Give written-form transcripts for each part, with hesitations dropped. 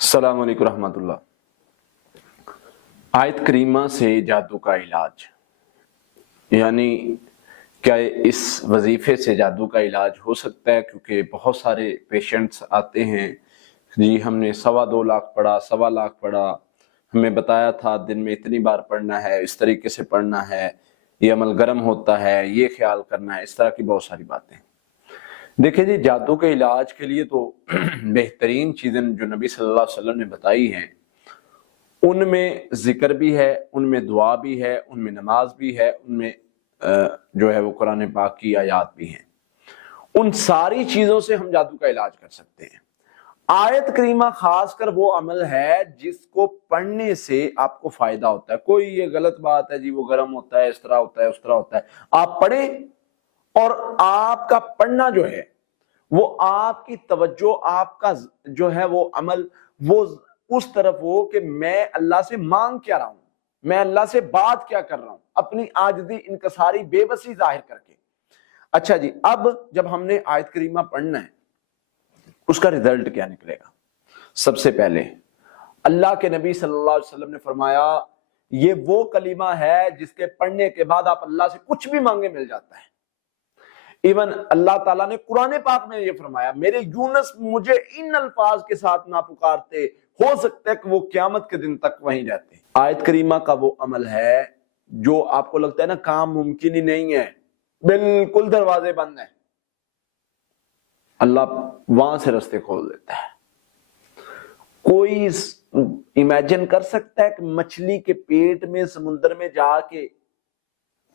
अस्सलाम वालेकुम रहमतुल्लाह। आयत करीमा से जादू का इलाज, यानी क्या इस वजीफे से जादू का इलाज हो सकता है? क्योंकि बहुत सारे पेशेंट्स आते हैं, जी हमने 2.25 लाख पढ़ा, 1.25 लाख पढ़ा, हमें बताया था दिन में इतनी बार पढ़ना है, इस तरीके से पढ़ना है, ये अमल गर्म होता है, ये ख्याल करना है, इस तरह की बहुत सारी बातें। देखिए जी, जादू के इलाज के लिए तो बेहतरीन चीज़ें जो नबी सल्लल्लाहु अलैहि वसल्लम ने बताई हैं, उनमें जिक्र भी है, उनमें दुआ भी है, उनमें नमाज भी है, उनमें जो है वो कुरान पाक की आयात भी हैं। उन सारी चीज़ों से हम जादू का इलाज कर सकते हैं। आयत करीमा खासकर वो अमल है जिसको पढ़ने से आपको फायदा होता है। कोई ये गलत बात है जी वो गर्म होता है, इस तरह होता है, उस तरह होता है, आप पढ़ें और आपका पढ़ना जो है वो आपकी तवज्जो, आपका जो है वो अमल वो उस तरफ हो कि मैं अल्लाह से मांग क्या रहा हूं, मैं अल्लाह से बात क्या कर रहा हूं, अपनी आजिज़ी इनकसारी बेबसी जाहिर करके। अच्छा जी, अब जब हमने आयत करीमा पढ़ना है उसका रिजल्ट क्या निकलेगा? सबसे पहले अल्लाह के नबी सल्लल्लाहु अलैहि वसल्लम ने फरमाया, ये वो कलीमा है जिसके पढ़ने के बाद आप अल्लाह से कुछ भी मांगे मिल जाता है। इवन अल्लाह ताला ने कुरान पाक में ये फरमाया, मेरे यूनुस मुझे इन अल्फाज के साथ ना पुकारते, हो सकता है कि वो क़यामत के दिन तक वहीं रहते। आयत करीमा का वो अमल है जो आपको लगता है ना काम मुमकिन ही नहीं है, बिल्कुल दरवाजे बंद है, अल्लाह वहां से रास्ते खोल देता है। कोई इमेजिन कर सकता है कि मछली के पेट में समुद्र में जाके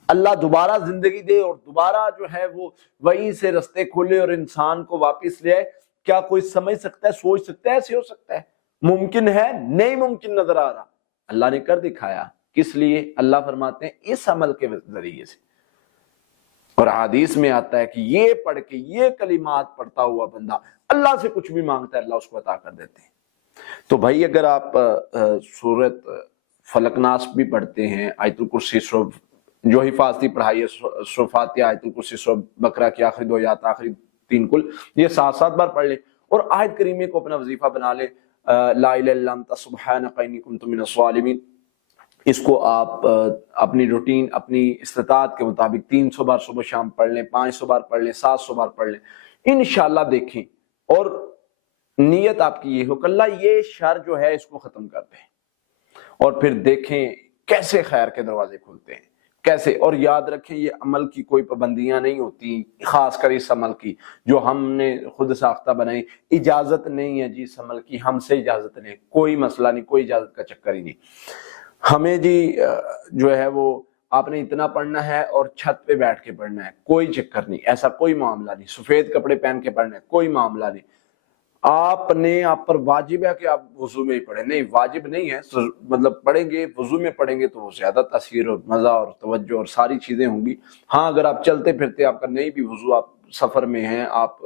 अल्लाह दोबारा जिंदगी दे और दोबारा जो है वो वहीं से रास्ते खोले और इंसान को वापस ले आए? क्या कोई समझ सकता है, सोच सकता है ऐसे हो सकता है? मुमकिन है? नहीं मुमकिन नजर आ रहा। अल्लाह ने कर दिखाया। किस लिए? अल्लाह फरमाते हैं इस अमल के जरिए से। और हदीस में आता है कि ये पढ़ के, ये कलिमात पढ़ता हुआ बंदा अल्लाह से कुछ भी मांगता है, अल्लाह उसको अता कर देते हैं। तो भाई अगर आप सूरत फलकनास भी पढ़ते हैं, आयतुल कुर्सी जो हिफाजती पढ़ाई है, सूरह फातिहा, आयतुल कुर्सी, सूरह बकरा की आखिरी 2 आयत, आखिरी 3 कुल, ये 7-7 बार पढ़ ले और आयत करीमे को अपना वजीफा बना ले। ला इलाहा इल्ला अंता सुब्हानका इन्नी कुन्तु मिनज़ ज़ालिमीन। इसको आप अपनी रूटीन, अपनी इस्तिताअत के मुताबिक 300 बार सुबह शाम पढ़ लें, 500 बार पढ़ लें, 700 बार पढ़ लें, इंशाअल्लाह देखें। और नियत आपकी ये हो कि अल्लाह ये शर जो है इसको खत्म कर दे, और फिर देखें कैसे खैर के दरवाजे खुलते हैं, कैसे। और याद रखें ये अमल की कोई पाबंदियां नहीं होती, खासकर इस अमल की जो हमने खुद साख्ता बनाई। इजाजत नहीं है जी इस अमल की, हमसे इजाजत नहीं, कोई मसला नहीं, कोई इजाजत का चक्कर ही नहीं। हमें जी जो है वो आपने इतना पढ़ना है और छत पे बैठ के पढ़ना है, कोई चक्कर नहीं, ऐसा कोई मामला नहीं। सफेद कपड़े पहन के पढ़ना है, कोई मामला नहीं। आपने आप पर वाजिब है कि आप वजू में ही पढ़े? नहीं, वाजिब नहीं है, मतलब पढ़ेंगे, वजू में पढ़ेंगे तो ज्यादा तासीर और मजा और तवज्जो और सारी चीजें होंगी। हाँ, अगर आप चलते फिरते आपका नहीं भी वजू, आप सफर में हैं, आप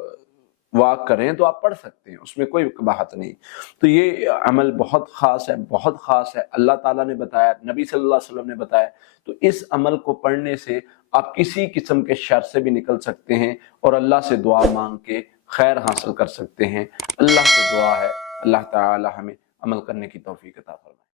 वाक कर रहे हैं, तो आप पढ़ सकते हैं, उसमें कोई बात नहीं। तो ये अमल बहुत खास है, बहुत खास है। अल्लाह ताला ने बताया, नबी सल्लल्लाहु अलैहि वसल्लम ने बताया। तो इस अमल को पढ़ने से आप किसी किस्म के शर से भी निकल सकते हैं और अल्लाह से दुआ मांग के खैर हासिल कर सकते हैं। अल्लाह से दुआ है अल्लाह ताला हमें अमल करने की तौफीक अता फरमाए।